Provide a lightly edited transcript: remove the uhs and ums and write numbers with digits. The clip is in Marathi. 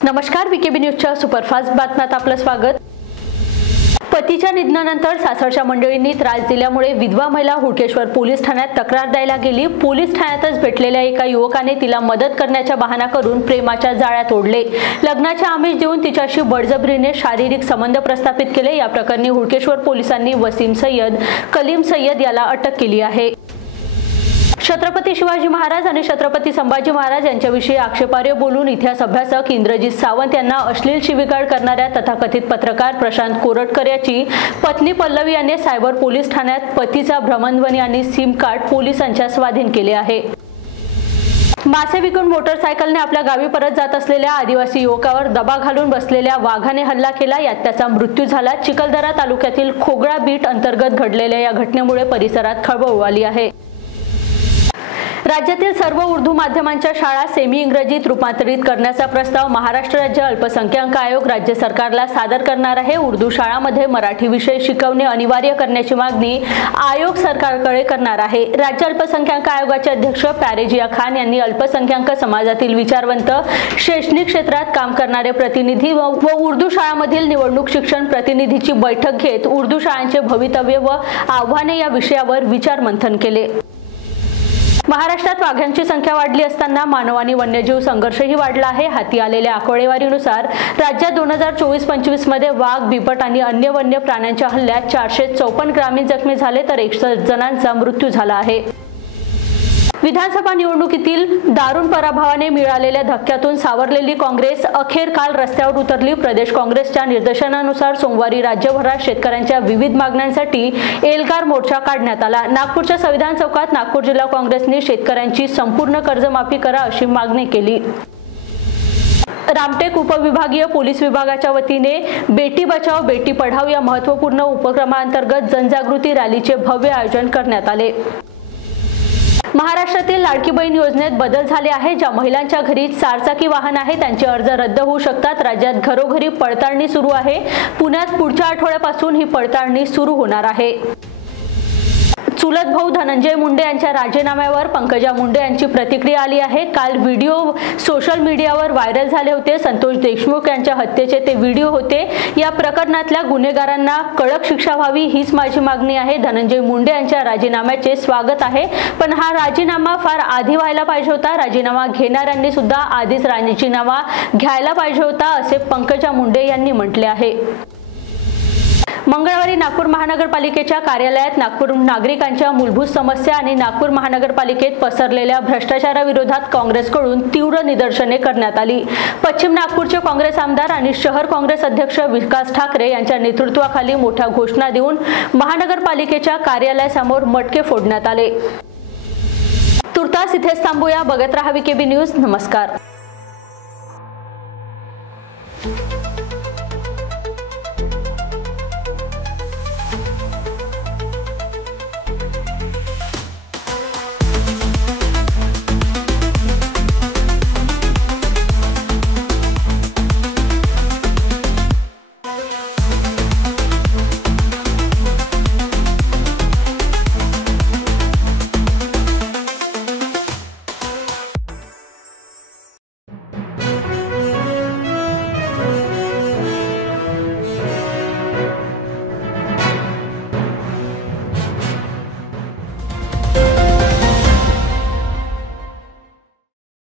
नमस्कार, वीकेबी न्यूजच्या सुपरफास्ट बातम्यात आपलं स्वागत। पतीच्या निधनानंतर सासरच्या मंडळींनी त्रास दिल्यामुळे विधवा महिला हुडकेश्वर पोलीस ठाण्यात तक्रार द्यायला गेली। पोलीस ठाण्यातच भेटलेल्या एका युवकाने तिला मदत करण्याचा बहाणा करून प्रेमाच्या जाळ्यात ओढले। लग्नाचे आमिष देऊन तिच्याशी बळजबरीने शारीरिक संबंध प्रस्थापित केले। या प्रकरणी हुडकेश्वर पोलिसांनी वसीम सय्यद, कलीम सय्यद याला अटक केली आहे। छत्रपती शिवाजी महाराज आणि छत्रपती संभाजी महाराज यांच्याविषयी आक्षेपार्ह बोलून इतिहास अभ्यासक इंद्रजित सावंत यांना अश्लील शिवीगाळ करणाऱ्या तथाकथित पत्रकार प्रशांत कोरटकर याची पत्नी पल्लवी यांनी सायबर पोलीस ठाण्यात पतीचा भ्रमणध्वनी आणि सिम कार्ड पोलिसांच्या स्वाधीन केले आहे। मासे विकून मोटरसायकलने आपल्या गावी परत जात असलेल्या आदिवासी युवकावर दबा घालून बसलेल्या वाघाने हल्ला केला। यात त्याचा मृत्यू झाला। चिखलदरा तालुक्यातील खोगळा बीट अंतर्गत घडलेल्या या घटनेमुळे परिसरात खळबळ उडाली आहे। राज्यातील सर्व उर्दू माध्यमांच्या शाळा सेमी इंग्रजीत रूपांतरित करण्याचा प्रस्ताव महाराष्ट्र राज्य अल्पसंख्याक आयोग राज्य सरकारला सादर करणार आहे। उर्दू शाळांमध्ये मराठी विषय शिकवणे अनिवार्य करण्याची मागणी आयोग सरकारकडे करणार आहे। राज्य अल्पसंख्याक आयोगाचे अध्यक्ष प्यारेजिया खान यांनी अल्पसंख्याक समाजातील विचारवंत, शैक्षणिक क्षेत्रात काम करणारे प्रतिनिधी व उर्दू शाळांमधील निवडणूक शिक्षण प्रतिनिधीची बैठक घेत उर्दू शाळांचे भवितव्य व आव्हाने या विषयावर विचारमंथन केले। महाराष्ट्रात वाघांची संख्या वाढली असताना मानव आणि वन्यजीव संघर्षही वाढला आहे। हाती आलेल्या आकडेवारीनुसार राज्यात 2024-25 मध्ये वाघ, बिबट आणि अन्य वन्य प्राण्यांच्या हल्ल्यात 454 ग्रामीण जखमी झाले तर 61 जणांचा मृत्यू झाला आहे। विधानसभा निवडणुकीतील दारुण पराभवाने मिळालेल्या धक्क्यातून सावरलेली काँग्रेस अखेर काल रस्त्यावर उतरली। प्रदेश काँग्रेसच्या निर्देशनानुसार सोमवारी राज्यभरात शेतकऱ्यांच्या विविध मागण्यांसाठी एल्गार मोर्चा काढण्यात आला। नागपूरच्या संविधान चौकात नागपूर जिल्हा काँग्रेसने शेतकऱ्यांची संपूर्ण कर्जमाफी करा अशी मागणी केली। रामटेक उपविभागीय पोलीस विभागाच्या वतीने बेटी बचाओ बेटी पढाओ या महत्त्वपूर्ण उपक्रमांतर्गत जनजागृती रॅलीचे भव्य आयोजन करण्यात आले। महाराष्ट्रातील लाडकी बहीण योजनेत बदल झाले आहे। ज्या महिलांच्या घरी 4 चाकी वाहन आहे त्यांचे अर्ज रद्द होऊ शकतात। राज्यात घरोघरी पडताळणी सुरू आहे। पुण्यात पुढच्या आठवड्यापासून ही पडताळणी सुरू होणार आहे। चुलत भाऊ धनंजय मुंडे यांच्या राजीनाम्यावर पंकजा मुंडे यांची प्रतिक्रिया आली आहे। काल व्हिडिओ सोशल मीडियावर व्हायरल झाले होते। संतोष देशमुख यांच्या हत्येचे ते व्हिडिओ होते। या प्रकरणातल्या गुन्हेगारांना कडक शिक्षा व्हावी हीच माझी मागणी आहे। धनंजय मुंडे यांच्या राजीनाम्याचे स्वागत आहे, पण हा राजीनामा फार आधी व्हायला पाहिजे होता। राजीनामा घेणाऱ्यांनी सुद्धा आधीच राजीनामा घ्यायला पाहिजे होता असे पंकजा मुंडे यांनी म्हटले आहे। मंगळवारी नागपूर महानगरपालिकेच्या कार्यालयात नागपूर नागरिकांच्या मूलभूत समस्या आणि नागपूर महानगरपालिकेत पसरलेल्या भ्रष्टाचाराविरोधात काँग्रेसकडून तीव्र निदर्शने करण्यात आली। पश्चिम नागपूरचे काँग्रेस आमदार आणि शहर काँग्रेस अध्यक्ष विकास ठाकरे यांच्या नेतृत्वाखाली मोठ्या घोषणा देऊन महानगरपालिकेच्या कार्यालयासमोर मटके फोडण्यात आले। तुर्तास इथेच थांबूया। बघत रहा वीकेबी न्यूज। नमस्कार।